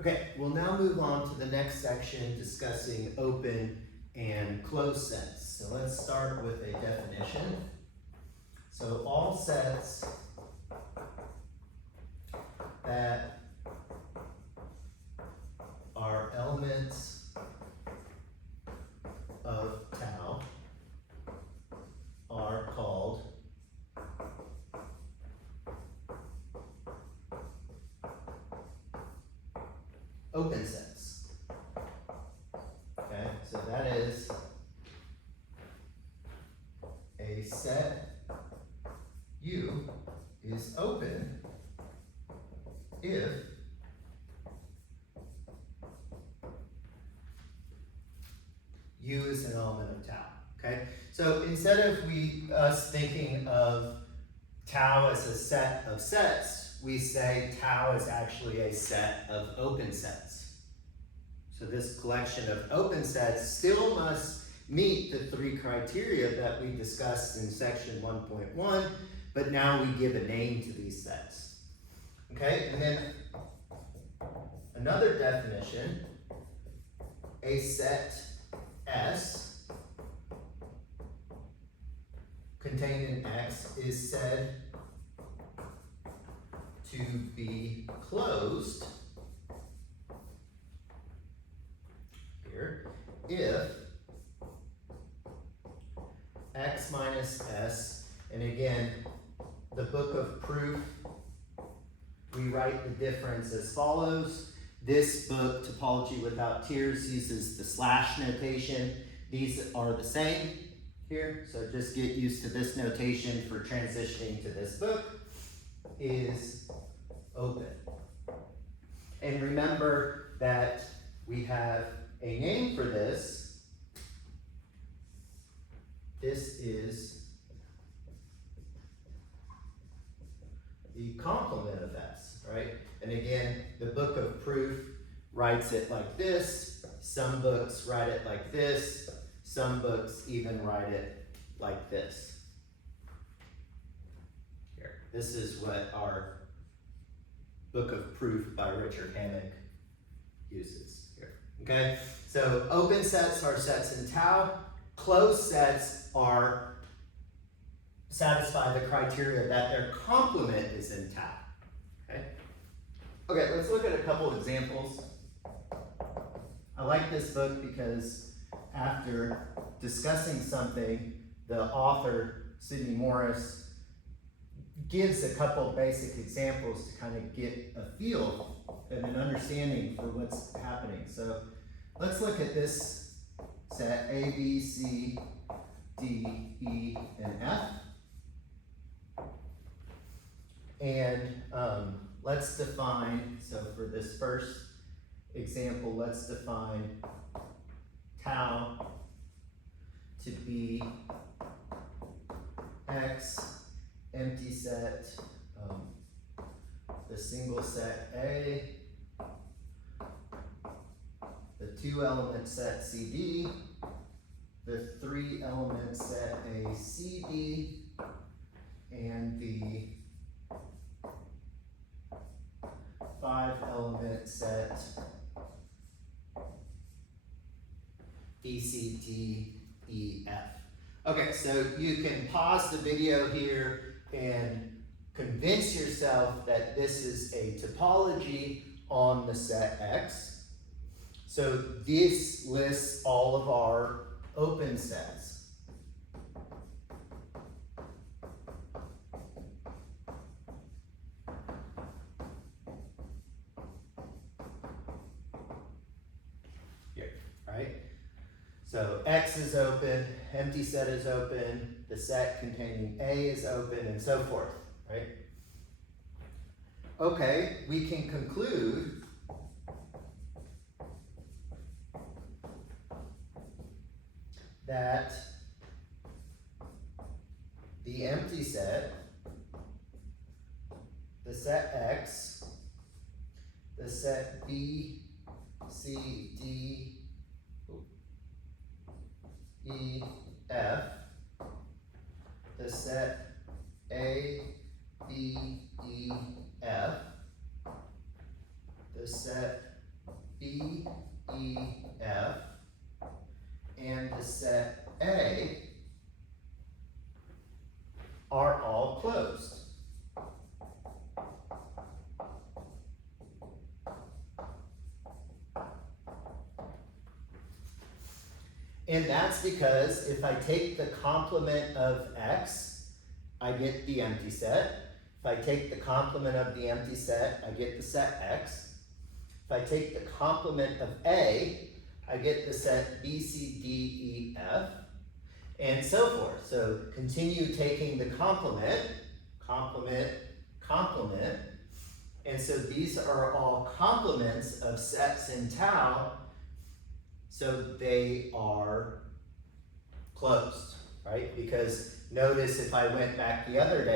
Okay, we'll now move on to the next section discussing open and closed sets. So let's start with a definition. So all sets that are elements of tau are called open sets. Okay, so that is a set U is open if U is an element of tau. Okay, so instead of us thinking of tau as a set of sets, we say tau is actually a set of open sets. So this collection of open sets still must meet the three criteria that we discussed in section 1.1, but now we give a name to these sets. Okay, and then another definition, a set S contained in X is said to be closed here if X minus S, and again, the book of proof, we write the difference as follows. This book, Topology Without Tears, uses the slash notation. These are the same here, so just get used to this notation for transitioning to this book, is open. And remember that we have a name for this. This is the complement of S, right? And again, the book of proof writes it like this. Some books write it like this. Some books even write it like this. Here, this is what our book of proof by Richard Hammock uses here. Okay, so open sets are sets in tau. Closed sets are satisfy the criteria that their complement is in tau. Okay? Okay, let's look at a couple examples. I like this book because after discussing something, the author, Sidney Morris, gives a couple basic examples to kind of get a feel and an understanding for what's happening. So let's look at this set A, B, C, D, E, and F. And let's define, so for this first example, let's define tau to be X, empty set, the single set A, the two element set CD, the three element set ACD, and the 5 element set ECDEF. Okay, so you can pause the video here and convince yourself that this is a topology on the set X. So this lists all of our open sets. Here, right? So X is open, empty set is open, the set containing A is open, and so forth, right? Okay, we can conclude that the empty set, the set X, the set B, C, D, E, F, the set A, B, E, F, the set B, E, F, and the set A are all closed. And that's because if I take the complement of X, I get the empty set. If I take the complement of the empty set, I get the set X. If I take the complement of A, I get the set B, C, D, E, F, and so forth. So continue taking the complement, complement, complement, and so these are all complements of sets in tau, so they are closed, right? Because notice if I went back the other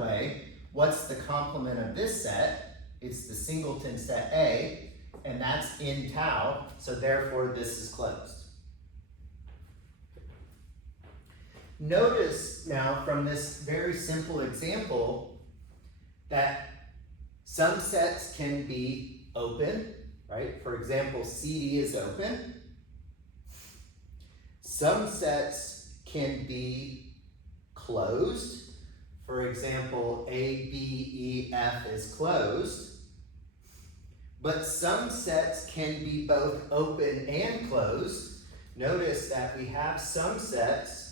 way, what's the complement of this set? It's the singleton set A, and that's in tau, so therefore this is closed. Notice now from this very simple example that some sets can be open, right? For example, CD is open. Some sets can be closed. For example, A, B, E, F is closed. But some sets can be both open and closed. Notice that we have some sets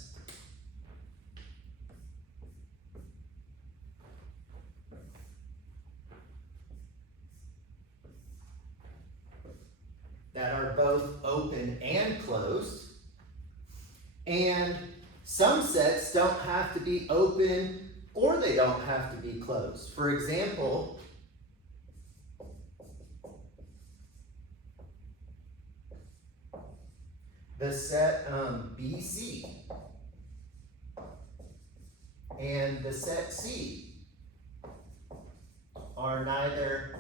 that are both open and closed, and some sets don't have to be open or they don't have to be closed. For example, the set BC and the set C are neither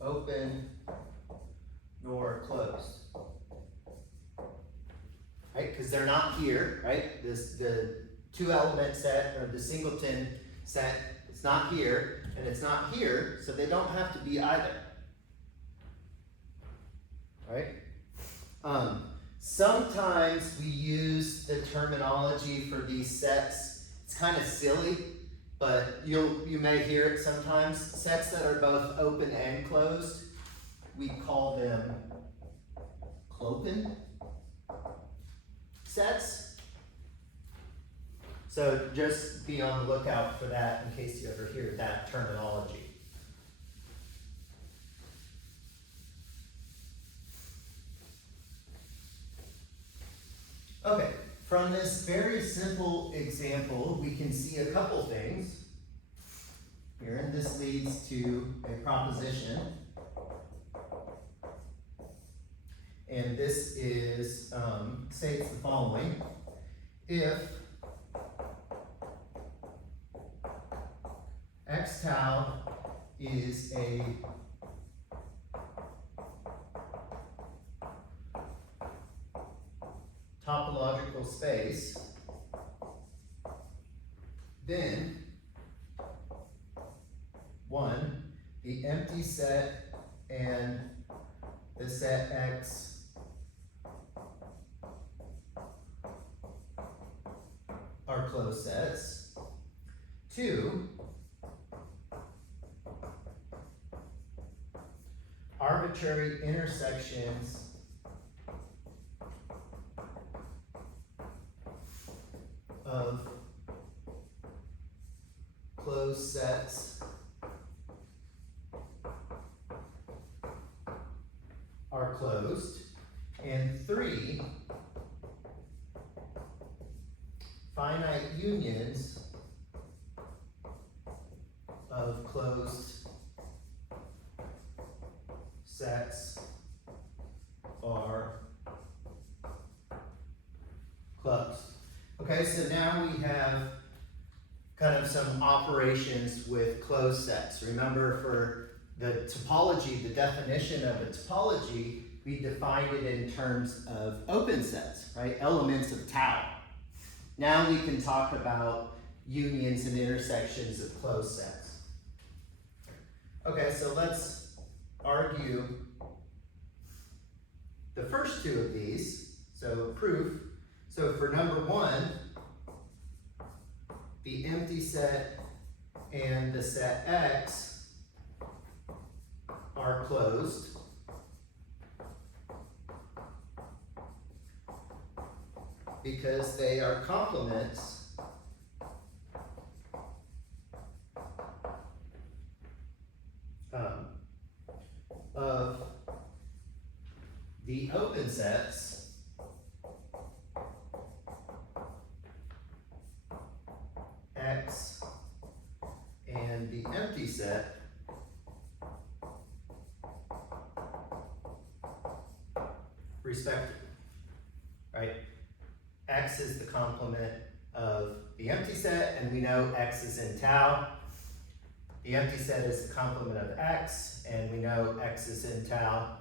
open nor closed, right? Because they're not here, right? The two element set or the singleton set, it's not here and it's not here, so they don't have to be either, right? Sometimes we use the terminology for these sets. It's kind of silly, but you may hear it sometimes. Sets that are both open and closed, we call them clopen sets. So just be on the lookout for that in case you ever hear that terminology. Okay, from this very simple example, we can see a couple things here, and this leads to a proposition. And this is, states the following: if x tau is a topological space, then 1, the empty set and the set X are closed sets. 2, arbitrary intersections of closed sets are closed. And 3, finite unions of closed sets are closed. Okay, so now we have kind of some operations with closed sets. Remember, for the topology, the definition of a topology, we defined it in terms of open sets, right? Elements of tau. Now we can talk about unions and intersections of closed sets. Okay, so let's argue the first two of these. So proof. So for number one, the empty set and the set X are closed. Because they are complements of the open sets X and the empty set respectively, right? X is the complement of the empty set, and we know X is in tau. The empty set is the complement of X, and we know X is in tau.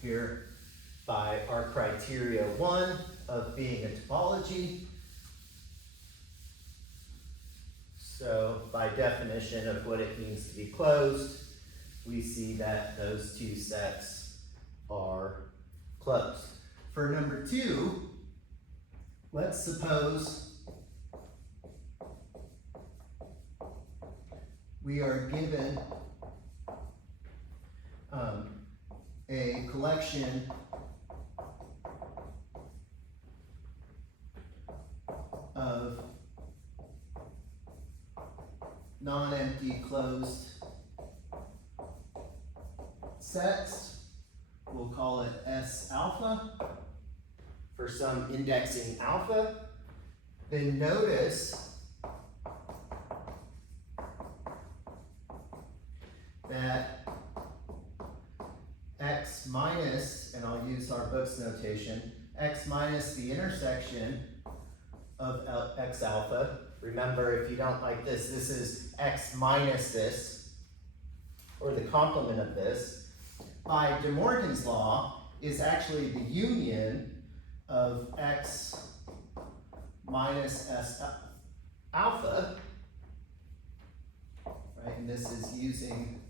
Here, by our criteria 1 of being a topology. So by definition of what it means to be closed, we see that those two sets are closed. For number 2, let's suppose we are given a collection of non-empty closed sets. We'll call it S alpha for some indexing alpha. Then notice that X minus, and I'll use our book's notation, X minus the intersection of X alpha. Remember, if you don't like this, this is X minus this, or the complement of this, by De Morgan's law, is actually the union of X minus S alpha, right? And this is using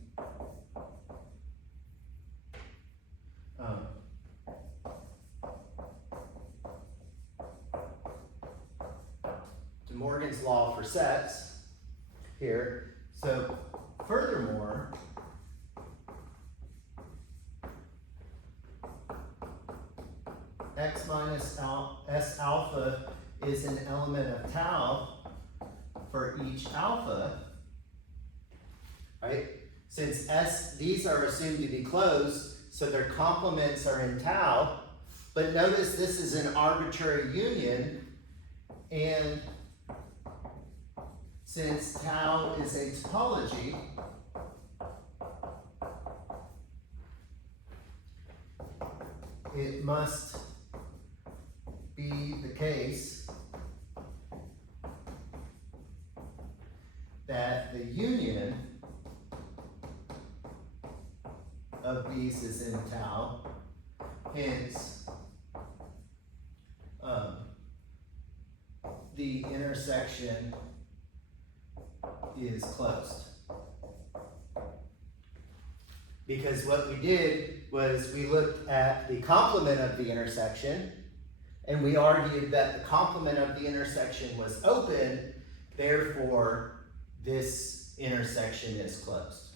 De Morgan's law for sets here. So furthermore, X minus S alpha is an element of tau for each alpha, right? Since these are assumed to be closed, so their complements are in tau, but notice this is an arbitrary union, and since tau is a topology, it must be the case that the union of these is in tau, hence the intersection is closed. Because what we did was we looked at the complement of the intersection, and we argued that the complement of the intersection was open, therefore this intersection is closed.